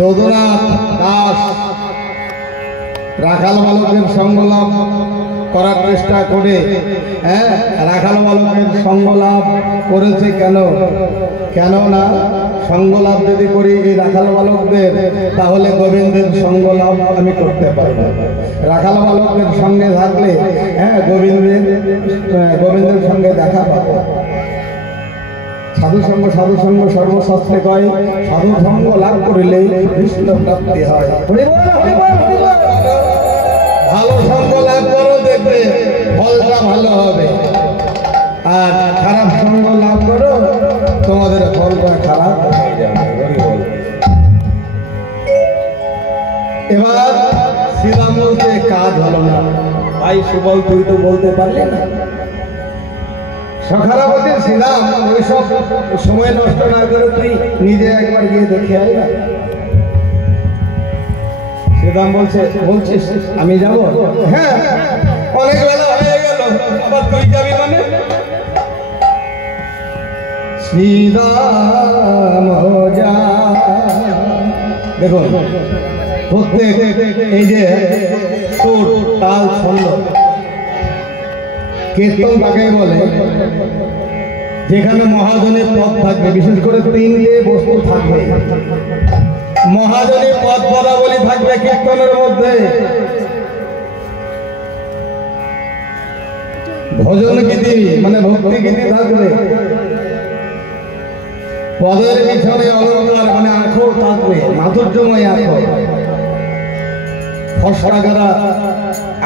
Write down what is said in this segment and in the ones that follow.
যদুনাথ দাস রাখাল বালকের সঙ্গ লাভ করার চেষ্টা করে রাখাল বালকের সঙ্গ লাভ করেছে। কেননা সঙ্গ লাভ যদি করি এই রাখাল বালকদের, তাহলে গোবিন্দের সঙ্গ লাভ আমি করতে পারবো। রাখাল বালকদের সঙ্গে থাকলে গোবিন্দের সঙ্গে দেখা পাবো। সাধু সঙ্গ সর্বশাস্ত্রে কয়, সাধু সঙ্গ লাভ করিলেই কৃষ্ণ প্রাপ্তি হয়। ভালো সঙ্গ লাভ করো, দেখবে ফলটা ভালো হবে। আর খারাপ সঙ্গ লাভ করো, তোমাদের ফলটা খারাপ হয়ে যাবে। এবার শ্রীরাম বলতে কাজ হলো না। ভাই সুবল, তুই তো বলতে পারলি না। সখারাবতীর শ্রীরাম ওইসব সময় নষ্ট না করে তুই নিজে একবার গিয়ে দেখে আয় না। শ্রীরাম বলছিস আমি যাব? হ্যাঁ, অনেক বেলা হয়ে গেল, আবার তুই যাবি মানে? শ্রীরাম যা, দেখুন প্রত্যেক এই যে সুর তাল ছন্দ কীর্তন তাকে বলে, যেখানে মহাজনের পদ থাকবে, বিশেষ করে তিনটে বস্তু থাকবে। মহাজনী পদ পদাবলী থাকবে কীর্তনের মধ্যে, ভজন গীতি মানে ভক্তি গীতি থাকবে, পদের পিছনে অলঙ্কার মানে আখর থাকবে, মাধুর্যময় আখর। ফসকা করা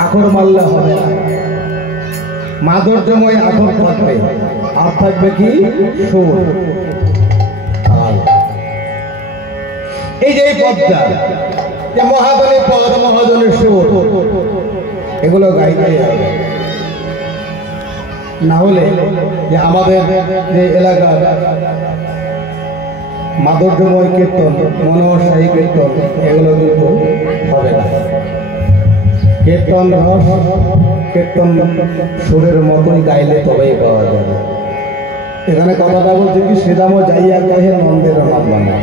আখর মারলে হবে না, মাধুর্যময় আখর থাকবে। আর থাকবে কি? সুর। এই যে এই পদটা, যে মহাজনের পদ, মহাজনের সুর, এগুলো গাইতে হবে। না হলে যে আমাদের যে এলাকার মাধুর্যময় কীর্তন, মনোহরশাহী কীর্তন, এগুলো কিন্তু হবে না। কীর্তন রস, কীর্তন সুরের মতোই গাইলে তবেই পাওয়া যাবে। এখানে কথাটা বলছে কি, শ্রীরামও যাইয়া কহে নন্দের মানবানা,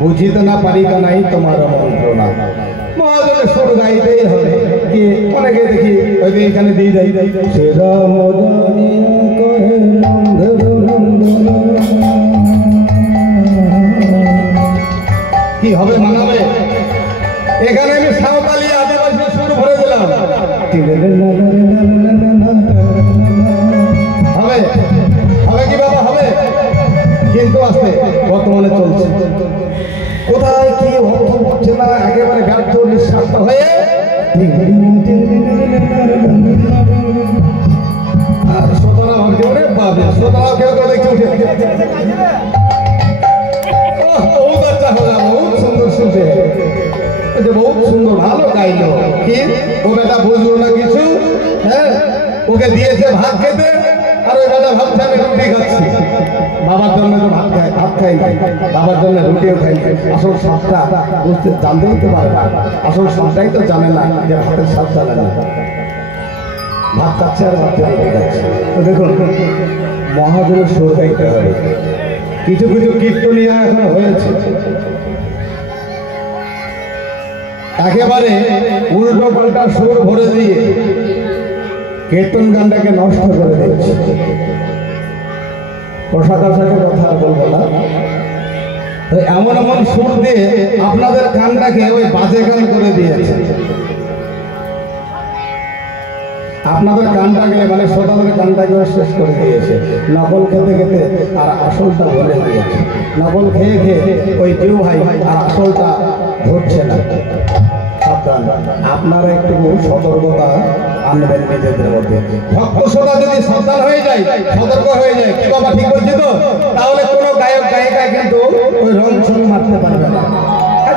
বুঝিতে না পারি কানাই তোমার মন্ত্রণা। মহাজনের সুর গাইতেই হবে। কি অনেকে দেখি ওই যে এখানে দিয়ে দেয়, শ্রীরাম কহে নন্দের মানবানা, কি হবে মানাবে? এখানে আমি সাঁওতালি আদিবাসী সুর ভরে দিলাম, হবে? হবে কি বাবা? হবে, কিন্তু আসতে বর্তমানে চলছে। কোথায় কি অর্থ হচ্ছে না, একেবারে ব্যর্থ নিঃস্বার্থ হয়ে আর শ্রোতারা ভাবছে ওরে বাবা, শ্রোতারাও কেউ কেউ দেখছে উঠে বহুত সুন্দর শুনছে, বহুত সুন্দর, ভালো গাইলো। কি ও বেটা বুঝলো না কিছু? হ্যাঁ, ওকে দিয়েছে ভাত খেতে, আর ওই বেটা ভাবছে আমি রুটি খাচ্ছি। বাবার জন্য তো ভাত খাই, বাবার জন্য রুটিও খাই। আসল স্বাদটা বুঝতে জানতেই তো পারে না, আসল স্বাদটাই তো জানে না যে ভাতের স্বাদ জানে না। ভাত খাচ্ছে আর ভাত রুটি খাচ্ছে। তো দেখুন, মহাজনের সুর গাইতে হবে। কিছু কিছু কীর্তনীয় এখন হয়েছে, একেবারে উল্টো পাল্টা সুর ভরে দিয়ে কীর্তন গানটাকে নষ্ট করে দিচ্ছে। প্রসাদের সাথে কথা বলবো না, এমন এমন সুর দিয়ে আপনাদের গানটাকে ওই বাজে গান করে দিয়েছে। আপনাদের গানটাকে মানে শ্রোতাদের গানটাকে শেষ করে দিয়েছে, নকল খেতে খেতে আর আসলটা বলে দিয়েছে। নকল খেয়ে খেয়ে ওই কেউ ভাই আর আসলটা ধরছে না। আপনারা একটু সতর্কতা আনবেন নিজেদের মধ্যে। ভক্ত শ্রোতা যদি সাবধান হয়ে যায়, সতর্ক হয়ে যায়, কি বাবা ঠিক বলছি তো, তাহলে কোনো গায়ক গায়িকা কিন্তু ওই রং সং মারতে পারবে না।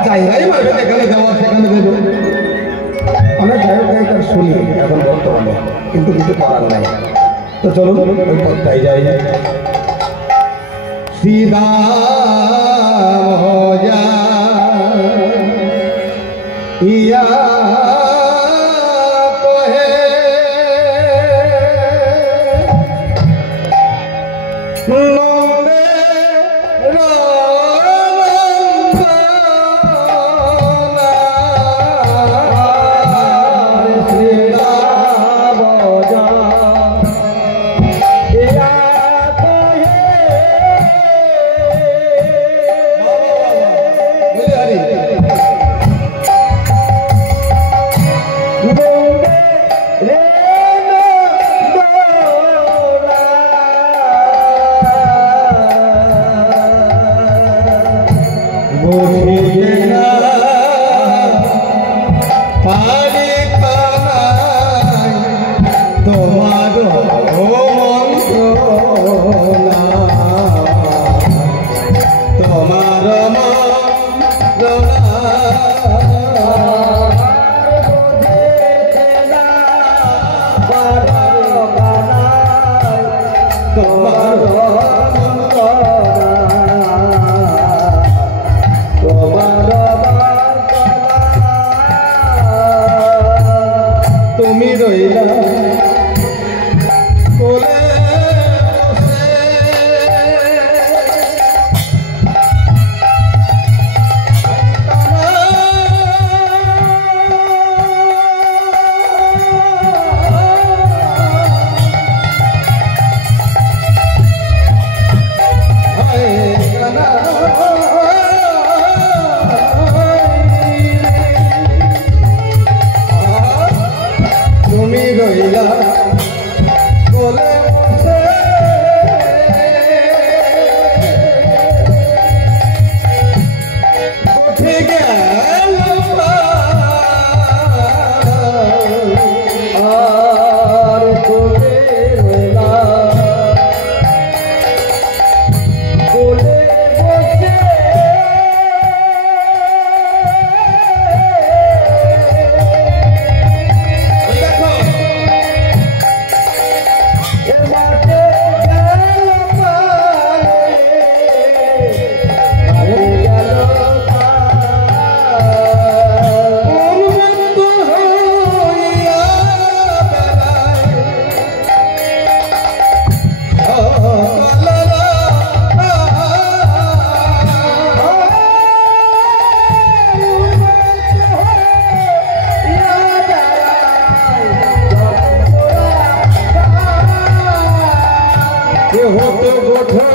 জায়গায় মারবে, যেখানে দেওয়া সেখানে দেবে। অনেক গায়ক গায়িকার শুনি এখন বর্তমানে, কিন্তু কিছু করার নাই। তো চলুন ওই পথটাই যাই। শ্রীরাম যা ইয়া কহে নন্দে রাম বুঝে না পানি খানায় তোমার মন্ত্রণা তোমার তুমি রইলা কোলে তুমি রইলা কোলে উঠে গেল আর কোলে রইলা কোলে বসে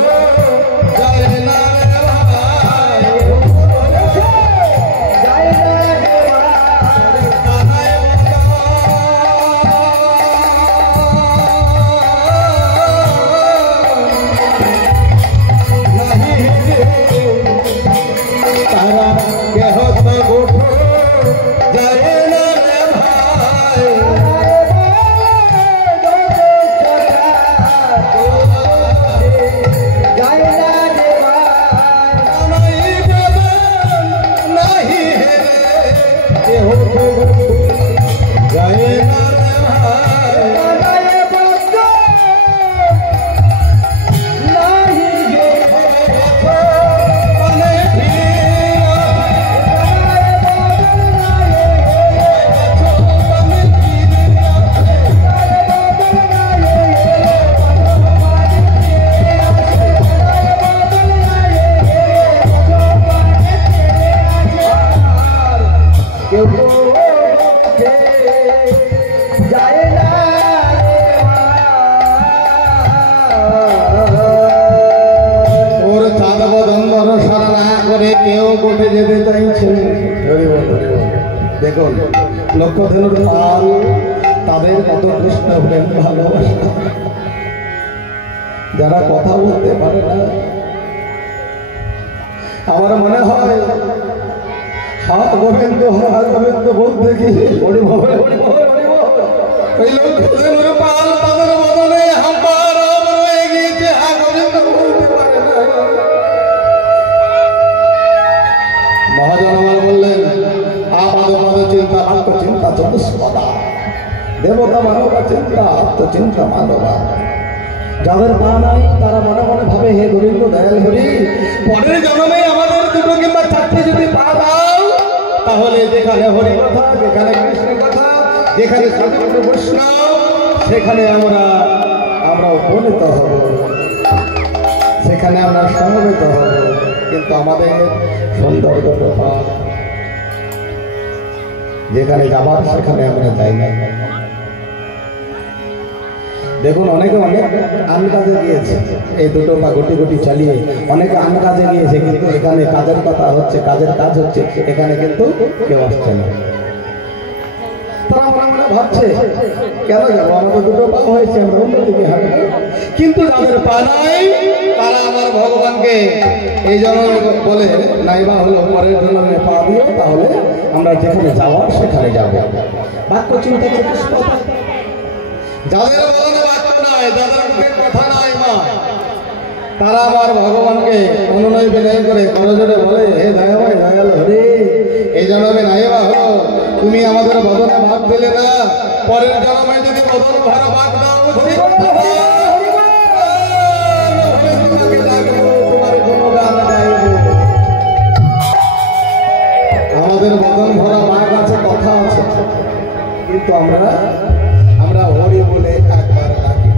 কেউ কোটে যেতে চাইছে দেখুন লক্ষ্য ধনুর পাল তাদের কত কৃষ্ণ প্রেম ভালোবাসা যারা কথা বলতে পারে না আমার মনে হয় হাত গোবিন্দ বলতে কি ওই লক্ষ্য ধনুর পাল তাদের বদলে হাম্পার রয়ে গিয়েছে হা গোবিন্দ বলতে পারে না। মহাজন আমার বললেন চিন্তা আত্মচিন্তা চতুষ্পদা দেবতা মানবা চিন্তা আত্মচিন্তা মানবা যাদের পা নাই তারা মনে মনে ভাবে হে গোবিন্দ দয়াল হরি পরের জন্মে আমাদের দুটো কিংবা চারটে যদি পা দাও তাহলে যেখানে হরি কথা যেখানে কৃষ্ণ কথা যেখানে সাধু বৈষ্ণব সেখানে আমরা উপনীত হব সেখানে আমরা সমবেত হব কিন্তু আমাদের সুন্দর যেখানে যাবার সেখানে আমরা যাই না। দেখুন অনেকে অনেক আন কাজে গিয়েছে এই দুটো পা গুটি গুটি চালিয়ে অনেকে আন কাজে গিয়েছে কিন্তু এখানে কাজের কথা হচ্ছে কাজের কাজ হচ্ছে এখানে কিন্তু কেউ আসছে না। তারা মনে মনে ভাবছে কেন যাবো আমাদের দুটো পা হয়েছে আমরা অন্যদিকে হাঁটবো কিন্তু যাদের পা নাই তারা আমার ভগবানকে এই জন্মে বলে নাইবা হলো পরের জন্মে পা দিও, তাহলে আমরা যেখানে যাওয়ার সেখানে যাব। বাক্য চিন্তা করিস, যাদের বলনে বাক্য নাই, যাদের মুখে কথা নাই মা, তারা আমার ভগবানকে অনুনয় বিনয় করে করজোড়ে বলে, হে দয়াময় দয়াল হরে, এই জন্মে নাইবা হলো তুমি আমাদের বদনে ভাগ দিলে না, পরের জন্মে যদি বদন ভাড়া ভাগ দাও ঠিক তোমাকে ডাকবো, তোমার গুণগান গাইবো। আমাদের বদন ভরা ভাগ আছে, কথা আছে, কিন্তু আমরা হরি বলে একবার ডাকি।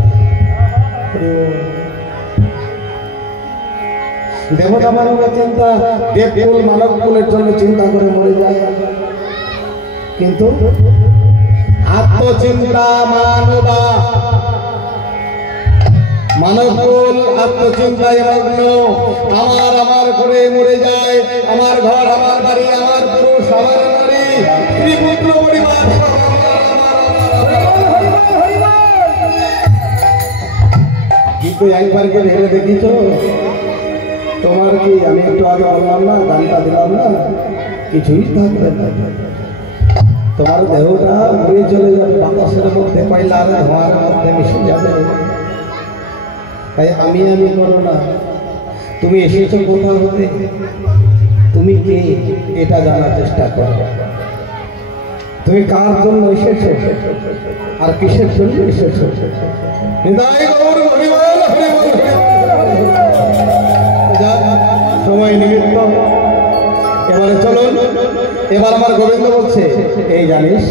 দেবতা মানবের চিন্তা, দেবকুল মানব কুলের জন্য চিন্তা করে মরে যায়, কিন্তু আত্মচিন্তা মানবা মানবকুল আত্মচিন্তায় মগ্ন, আমার করে মরে যায়, আমার ঘর, আমার বাড়ি, আমার পুরুষ, আমার নারী, স্ত্রী, পুত্র, পরিবার, কিন্তু একবার কি ভেবে দেখিছ তোমার কি, আমি একটু আগে বললাম না, গানটা দিলাম না, কিছুই থাকবে না, তোমার দেহটা ঘুরে চলে যাবে, বাতাসের মধ্যে পাইলা ধোঁয়ার মধ্যে মিশে যাবে। তাই আমি করো না, তুমি এসেছো কোথা হতে, তুমি কে এটা জানার চেষ্টা করো, তুমি কার জন্য এসেছো আর কিসের জন্য এসেছো। সময় নিমিত্ত এবারে চলুন, এবার আমার গোবিন্দ বলছে, এই জানিস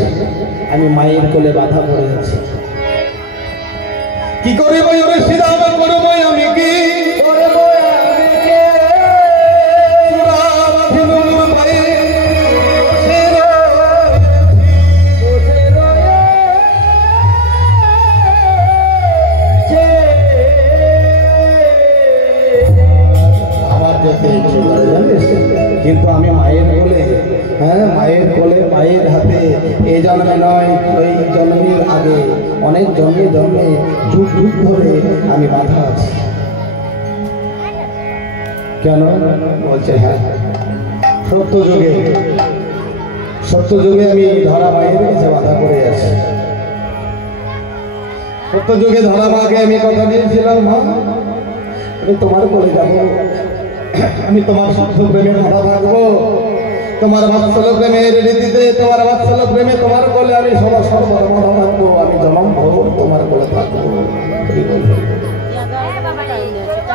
আমি মায়ের কোলে বাধা পড়ে আছি, কি করে বই ওরে সিধা করবো আমি, কি কিন্তু আমি মায়ের কোলে, মায়ের কোলে, মায়ের হাতে, এই জন্মে নয়, ওই জন্মের আগে অনেক জন্মে যুগ ধরে আমি বাধা আছি। কেন বলছে, হ্যাঁ সত্য যুগে আমি ধরা মায়ের কাছে বাধা করে আছি। সত্য যুগে ধরা মাকে আমি কথা দিয়েছিলাম, মা আমি তোমার কোলে যাবো, আমি তোমার শুদ্ধ প্রেমে বাধা থাকবো, তোমার বাৎসল্য প্রেমের রীতিতে, তোমার বাৎসল্য প্রেমে তোমার কোলে আমি সর্বদা বাধা থাকবো, আমি জনম ভোর তোমার কোলে থাকবো।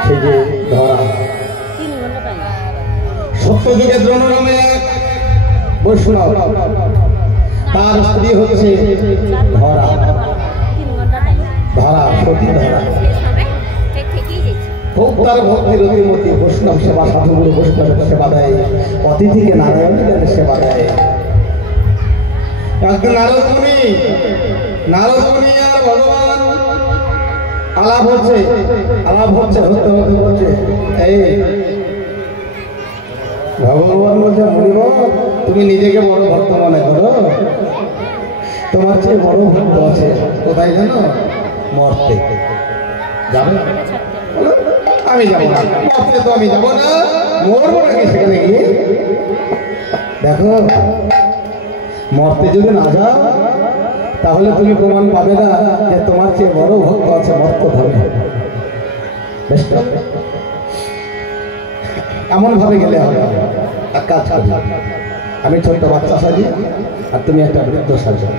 সেই যে ধরা, সত্য যুগে দ্রোণ নামে এক বৈষ্ণব, তার স্ত্রী হচ্ছে ধরা, সতী ধরা, খুব তার ভক্তির অতিমতি, বৈষ্ণব সেবা, সাধুগুরু বৈষ্ণবের সেবা দেয়, অতিথিকে নারায়ণের সেবা দেয়। একদিন নারদমুনি আর ভগবান আলাপ হচ্ছে হতে বলছে, এই ভগবান বলছে, মুনিব তুমি নিজেকে বড় ভক্ত মনে করো, তোমার চেয়ে বড় ভক্ত আছে কোথায় জানো, মর্তে। যাবে? আমি যাবো না, মর্তে তো আমি যাবো না, মরবো নাকি সেখানে গিয়ে? দেখো, মর্তে যদি না যাও তাহলে তুমি প্রমাণ পাবে না যে তোমার চেয়ে বড় ভক্ত আছে মর্ত ধামে। এমন ভাবে গেলে হবে, এক কাজ করি, আমি ছোট্ট বাচ্চা সাজি আর তুমি একটা বৃদ্ধ সাজো।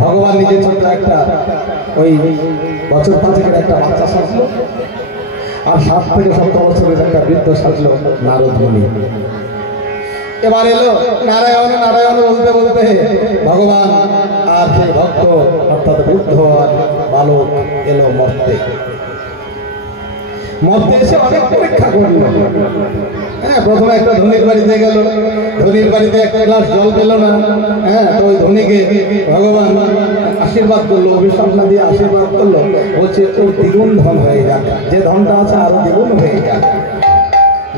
ভগবান নিজে ছোট্ট একটা ওই বছর 5 একটা বাচ্চা সাজলো, আর 7 থেকে 7 বছরের একটা বৃদ্ধ সাজলো নারদ মুনি। এবার এলো নারায়ণ নারায়ণ বলতে বলতে ভগবান আর সেই ভক্ত অর্থাৎ বৃদ্ধ আর বালক এলো মর্তে। এসে অনেক পরীক্ষা করলো। হ্যাঁ, প্রথমে একটা ধনির বাড়িতে গেল, ধনির বাড়িতে একটা গ্লাস জল পেল না। হ্যাঁ, তো ওই ধনীকে ভগবান আশীর্বাদ করলো, অভিশাপ না দিয়ে আশীর্বাদ করলো, বলছে ওর দ্বিগুণ ধন হয়ে যাক, যে ধনটা আছে আরো দ্বিগুণ হয়ে যাক।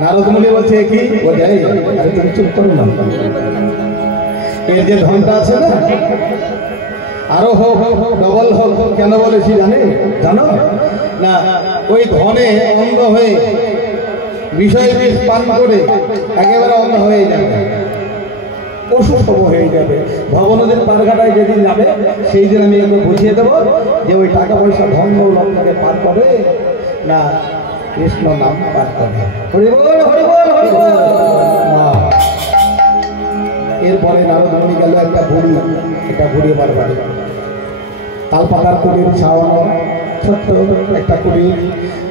নারদ মুনি বলছে কি, বলছে আরে তুমি চুপ করো না, এর যে ধনটা আছে না, আরো হোক ডবল হোক, কেন বলেছি জানো না? ওই ধনে অন্ধ হয়ে বিষয় বিষ পান করে একেবারে অন্ধ হয়ে যাবে, অসুস্থ হয়ে যাবে। ভবনদের পারঘাটায় যেদিন যাবে সেই দিন আমি একে বুঝিয়ে দেবো যে ওই টাকা পয়সা ধন দৌলতকে পার করে না কৃষ্ণ নাম পার করে। হরি বল হরি বল হরি বল। এরপরে নারদ মুনি গেল একটা বুড়ি আমার বাড়ি, তালপাতার কুড়ির ছাওয়ানো ছোট্ট একটা কুড়ি,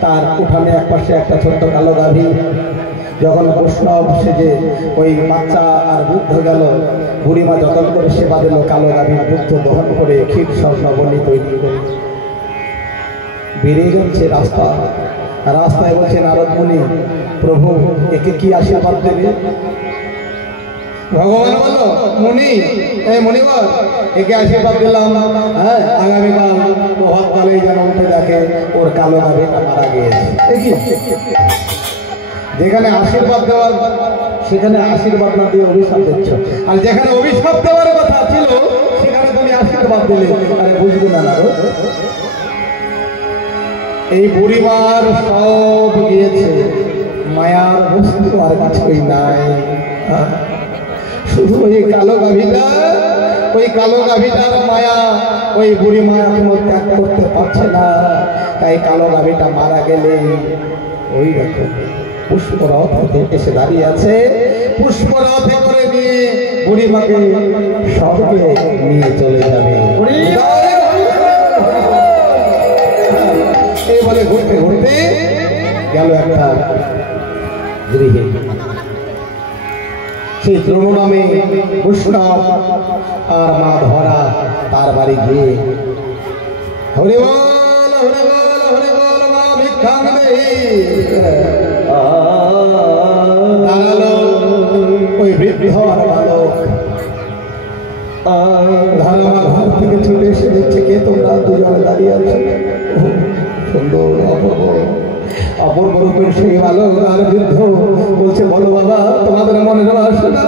তার উঠানে এক পাশে একটা ছোট্ট কালো গাভী। যখন বৈষ্ণব সেজে ওই বাচ্চা আর বৃদ্ধ গেল, বুড়িমা যতন করে সেবা দিল, কালো গাভীর দুধ দহন করে ক্ষীর স্বর্ণবলি তৈরি করে বেরিয়ে যাচ্ছে রাস্তায় বলছে নারদ মুনি, প্রভু একে কি আশীর্বাদ দেবে? ভগবান বলল, মণিবর একে আশীর্বাদ দিলাম, হ্যাঁ আগামীকাল প্রভাতকালে যেন উঠে দেখে ওর কালো গাভীটা মারা গিয়েছে। যেখানে আশীর্বাদ দেওয়ার সেখানে আশীর্বাদ না দিয়ে অভিশাপ দিচ্ছ, আর যেখানে অভিশাপ দেওয়ার কথা ছিল সেখানে তুমি আশীর্বাদ দিলে। আরে বুঝবে না এই বুড়িমার সব গিয়েছে, মায়ার বস্তু আর কিছুই নাই, শুধু ওই কালো গাভীটার মায়া ওই বুড়িমা এখনো ত্যাগ করতে পারছে না। তাই কালো গাভীটা মারা গেলে ওই রকম পুষ্পরথ এসে দাঁড়িয়ে আছে, পুষ্পরথে করে নিয়ে বুড়িমাকে স্বর্গে নিয়ে চলে যাবে। এই বলে ঘুরতে ঘুরতে গেল একটা গৃহে, সেই দ্রোণ নামে বৈষ্ণব আর মা ধরা তার বাড়ি গিয়ে হরি বল হরি বল হরি বল মা ভিক্ষা দাঁড়ালো ওই বৃদ্ধ আর বালক। ধারা ঘর থেকে ছুটে এসে দেখছে কে তোমরা দুজনে দাঁড়িয়ে আছো, সুন্দর অপূর্ব রূপের সেই বালক আর বৃদ্ধ বলছে, বলো বাবা তোমাদের মনে আসে না?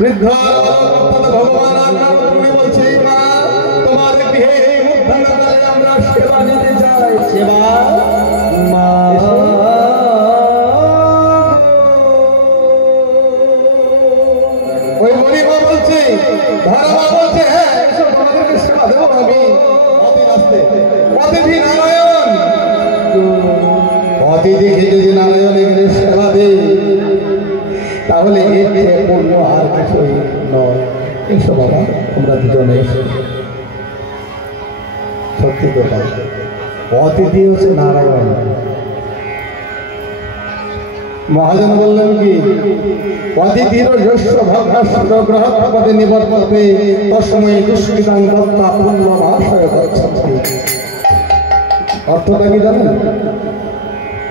বৃদ্ধ ভগবান বলছে, মা তোমার গৃহে আমরা সেবা দিতে চাই। সেবা মা ওই মণিমা বলছে, ধর্মা বলছে, হ্যাঁ তোমাদেরকে সেবা দেবো আমি। অতিথি নারায়ণ, অতিথিকে যদি নারায়ণের সেবা দেয় তাহলে এর চেয়ে পূর্ণ আর কিছুই নয়। এসো বাবা তোমরা দুজনে এসো। সত্যি কথা, অতিথি হচ্ছে নারায়ণ। মহাজন বললেন কি, অতিথির যশ ভগ্নাস্ত্র গ্রহপদে নিবর্ততে তস্মৈ দুষ্কৃতাং দত্তা পুণ্যমাশয় গচ্ছতি। অর্থটা কি জানেন?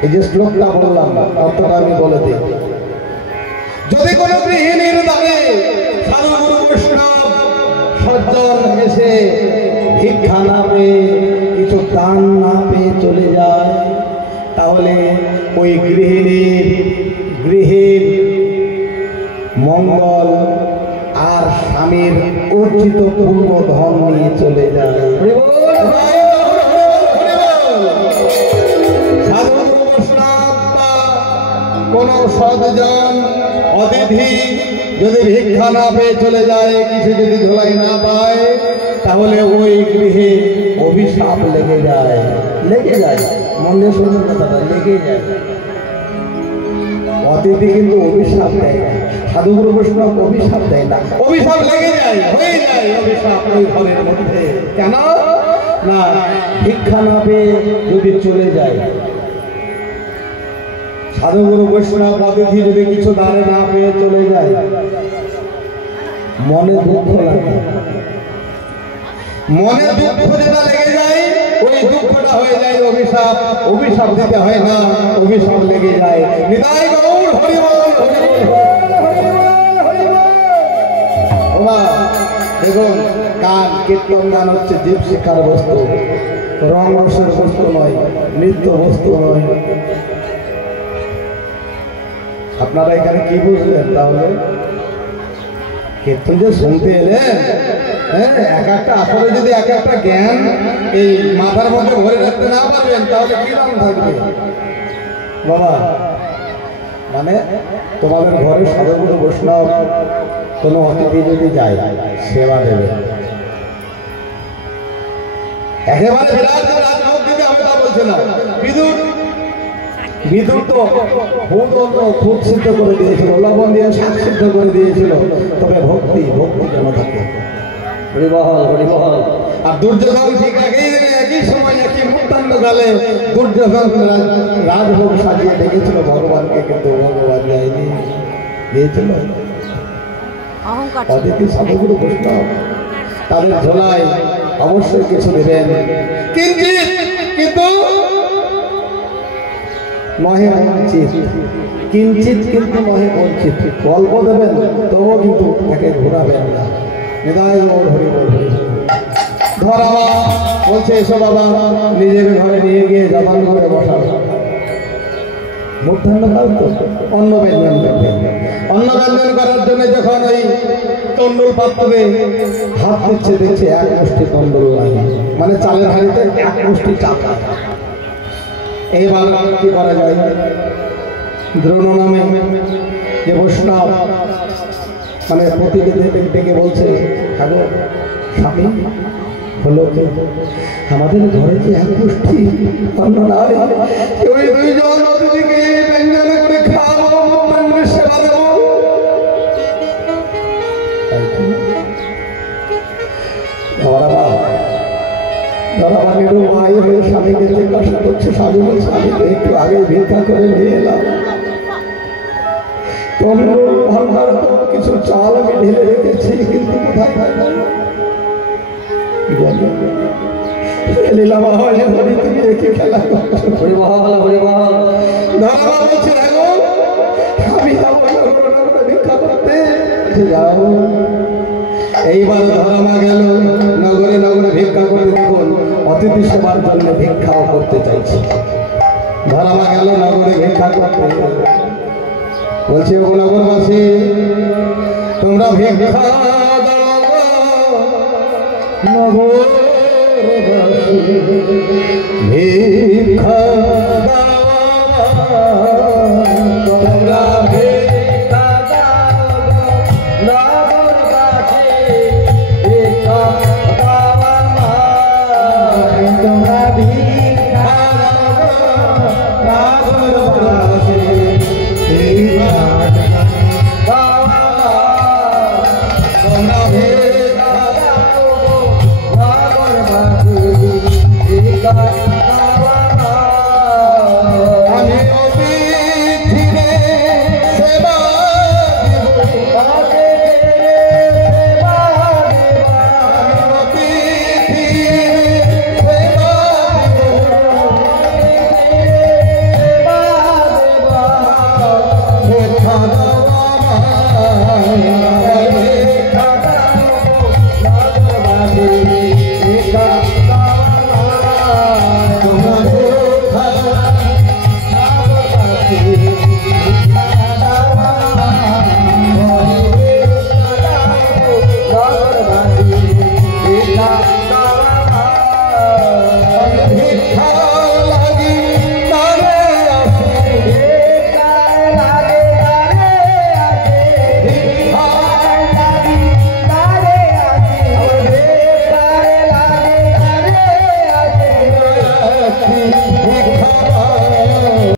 এই যে শ্লোকটা বললাম অর্থটা আমি বলে দিই। যদি কোনো গৃহিণীর দ্বারে সাধু গুরু বৈষ্ণব সজ্জন এসে ভিক্ষা না পেয়ে কিছু দান না পেয়ে চলে যায়, তাহলে ওই গৃহের মঙ্গল আর স্বামীর অর্জিত পূর্ণ ধন নিয়ে চলে যায়। কোন সদজন অতিথি যদি ভিক্ষা না পেয়ে চলে যায়, কিছু যদি ধোলাই না পায়, তাহলে ওই গৃহে অভিশাপ লেগে যায়। মনে শুনুন কথাটা, লেগে যায়। অতিথি কিন্তু অভিশাপ দেয় না, সাধুগুরু বৈষ্ণব অভিশাপ দেয় না, অভিশাপ লেগে যায়, হয়ে যায় অভিশাপ ওই ঘরের মধ্যে। কেন না, ভিক্ষা না পেয়ে যদি চলে যায়, সাধুগুরু বৈষ্ণব অতিথি যদি কিছু দাঁড়ে না পেয়ে চলে যায়, মনে দুঃখ লাগে। মনে দুঃখ যেটা লেগে যায়, ওই দুঃখটা হয়ে যায় অভিশাপ। অভিশাপ দিতে হয় না, অভিশাপ লেগে যায়। নিতাই গৌর হরি বল হরি বল হরি বল হরি বল। ওমা দেখুন, গান কীর্তন গান হচ্ছে জীব শিক্ষার বস্তু, রং রসের বস্তু নয়, নৃত্য বস্তু নয়। আপনারা এখানে কি বুঝলেন তাহলে? কীর্তন যে শুনতে এলেন, হ্যাঁ, এক একটা আসলে যদি এক একটা জ্ঞান এই মাথার মধ্যে ভরে রাখতে না পারবেন তাহলে কি নাম থাকবে বাবা? মানে তোমাদের ঘরে সাধুগুরু বৈষ্ণব কোনো অতিথি যদি যায় সেবা দেবে, একেবারে বিরাট রাজভোগ দিতে আমি তা বলছি না। বিদুর তো খুব সিদ্ধ করে দিয়েছিল, লবণ দিয়ে শাক সিদ্ধ করে দিয়েছিল, তবে ভক্তি কেন থাকে? হরিবহল হরিবহল। আর দুর্যোধন ঠিক একই সময় একই মুক্তান্ত কালে দুর্যোধন রাজভোগ সাজিয়ে ডেকেছিল ভগবানকে, কিন্তু ভগবান যায়নি, দিয়েছিল অতিথি সাধুগুরু বৈষ্ণব, তাদের ঝোলায় অবশ্যই কিছু দেবেন, কিন্তু নহে বঞ্চিত, কিঞ্চিত কিন্তু নহে বঞ্চিত, অল্প দেবেন তবুও কিন্তু তাকে ঘোরাবেন না। নিতাই গৌর হরি বল। ধরাবা বলছে এসো বাবা, নিজের ঘরে নিয়ে গিয়ে জবান ঘরে বসাবো। অন্ন ব্যঞ্জন করার জন্য যখন ওই তন্ডুল পাত্রে হাত দিচ্ছে, দেখছে এক মুষ্টি তন্ডুল নাই, মানে চালের হাড়িতে এক মুষ্টি চাল। এইবার কি করা যায়? দ্রোণ নামে যে বৈষ্ণব মানে প্রতিকে ডেকে বলছে, হ্যালো স্বামী, হলো কি আমাদের ঘরে যে এক মুষ্টি অন্ন নাই, ওই দুইজন অতিথিকে ব্যঞ্জন করে খাওয়াবো, সেবা দেব। স্বামীকে জিজ্ঞাসা করছে, স্বামী বলছে আমি তো একটু আগে ভিক্ষা করে নিয়ে এলাম, কিছু চাল আমি ঢেলে রেখেছি, কিন্তু কোথায় তুমি রেখে খেলা আমি ভিক্ষা করতে যাবো। এইবার ধরামা গেল নগরে নগরে ভিক্ষা করে, দেখুন অতিথি সেবার জন্য ভিক্ষাও করতে চাইছে। ধরামা গেল নগরে ভিক্ষা করতে, বলছে ও নগরবাসী তোমরা ভিক্ষা নগরবাসী